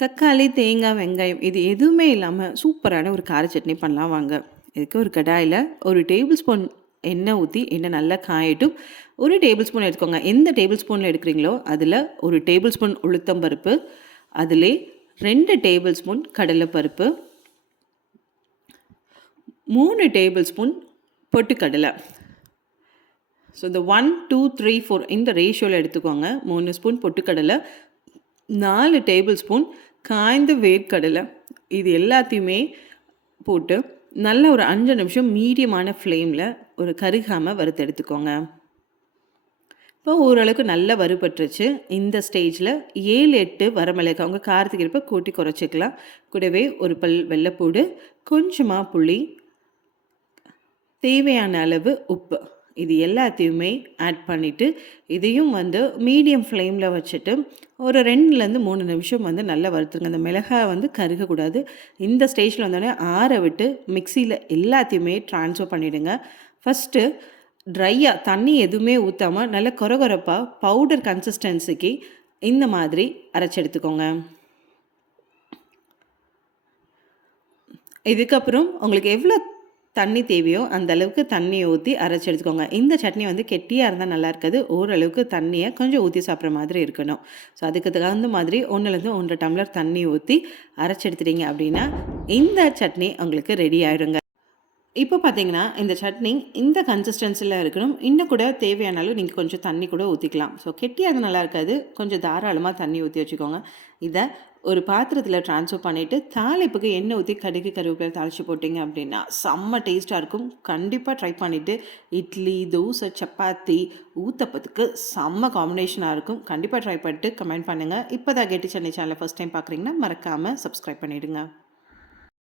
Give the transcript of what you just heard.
தக்காளி, தேங்காய், வெங்காயம் இது எதுவுமே இல்லாமல் சூப்பரான ஒரு கார சட்னி பண்ணலாம் வாங்க. இதுக்கு ஒரு கடாயில் ஒரு டேபிள் ஸ்பூன் எண்ணெய் ஊற்றி எண்ணெய் நல்லா காயட்டும். ஒரு டேபிள் ஸ்பூன் எடுத்துக்கோங்க. எந்த டேபிள் ஸ்பூனில் எடுக்கிறீங்களோ, அதில் ஒரு டேபிள் ஸ்பூன் உளுத்தம் பருப்பு, அதிலே ரெண்டு டேபிள் ஸ்பூன் கடலை பருப்பு மூணு டேபிள் ஸ்பூன் பொட்டுக்கடலை. ஸோ இந்த 1, 2, 3, 4 இந்த ரேஷியோவில் எடுத்துக்கோங்க. மூணு ஸ்பூன் பொட்டுக்கடலை, நாலு டேபிள் ஸ்பூன் காய்ந்த வேர்க்கடலை. இது எல்லாத்தையுமே போட்டு நல்ல ஒரு அஞ்சு நிமிஷம் மீடியமான ஃப்ளேமில் ஒரு கருகாமல் வறுத்து எடுத்துக்கோங்க. இப்போ ஓரளவுக்கு நல்லா வறுபட்டுருச்சு. இந்த ஸ்டேஜில் ஏழு எட்டு வரமிளகாய் அவங்க காரத்துக்கு இருப்ப கூட்டி குறைச்சிக்கலாம். கூடவே ஒரு பல் வெள்ளைப்பூடு, கொஞ்சமாக புளி, தேவையான அளவு உப்பு. இது எல்லாத்தையுமே ஆட் பண்ணிவிட்டு இதையும் வந்து மீடியம் ஃப்ளேமில் வச்சுட்டு, ஒரு 2லேருந்து 3 நிமிஷம் வந்து நல்லா வறுத்துருங்க. அந்த மிளகாய் வந்து கருகக்கூடாது. இந்த ஸ்டேஜில் வந்தோடனே ஆற விட்டு மிக்சியில் எல்லாத்தையுமே ட்ரான்ஸ்ஃபர் பண்ணிவிடுங்க ஃபர்ஸ்ட்டு ட்ரையாக தண்ணி எதுவுமே ஊற்றாமல் நல்ல கொரகொரப்பா பவுடர் கன்சிஸ்டன்சிக்கு இந்த மாதிரி அரைச்சி எடுத்துக்கோங்க. இதுக்கப்புறம் உங்களுக்கு எவ்வளோ தண்ணி தேவையோ, அந்த அளவுக்கு ஊற்றி அரைச்சி எடுத்துக்கோங்க. இந்த சட்னி வந்து கெட்டியாக இருந்தால் நல்லா இருக்காது. ஓரளவுக்கு தண்ணியை கொஞ்சம் ஊற்றி சாப்பிட்ற மாதிரி இருக்கணும். ஸோ அதுக்கு தகுந்த மாதிரி 1லேருந்து 1 1/2 டம்ளர் தண்ணி ஊற்றி அரைச்சி எடுத்துட்டீங்க அப்படின்னா, இந்த சட்னி உங்களுக்கு ரெடி ஆயிடுங்க. இப்போ பார்த்தீங்கன்னா, இந்த சட்னி இந்த கன்சிஸ்டன்சியில் இருக்கணும். இன்னும் கூட தேவையான அளவு நீங்கள் கொஞ்சம் தண்ணி கூட ஊற்றிக்கலாம் ஸோ கெட்டி அது நல்லா இருக்காது. கொஞ்சம் தாராளமாக தண்ணி ஊற்றி வச்சுக்கோங்க. இதை ஒரு பாத்திரத்தில் ட்ரான்ஸ்ஃபர் பண்ணிவிட்டு தாளிப்புக்கு எண்ணெய் ஊற்றி கடுகு, கருவேப்பிலை தாளிச்சு போட்டிங்க அப்படின்னா, செம்ம டேஸ்ட்டாக இருக்கும். கண்டிப்பாக ட்ரை பண்ணிவிட்டு இட்லி, தோசை, சப்பாத்தி, ஊத்தப்பத்துக்கு செம்ம காம்பினேஷனாக இருக்கும். கண்டிப்பாக ட்ரை பண்ணிட்டு கமெண்ட் பண்ணுங்கள் இப்போ தான் கெட்டி சென்னை சேனலை ஃபர்ஸ்ட் டைம் பார்க்குறீங்கன்னா, மறக்காமல் சப்ஸ்கிரைப் பண்ணிவிடுங்க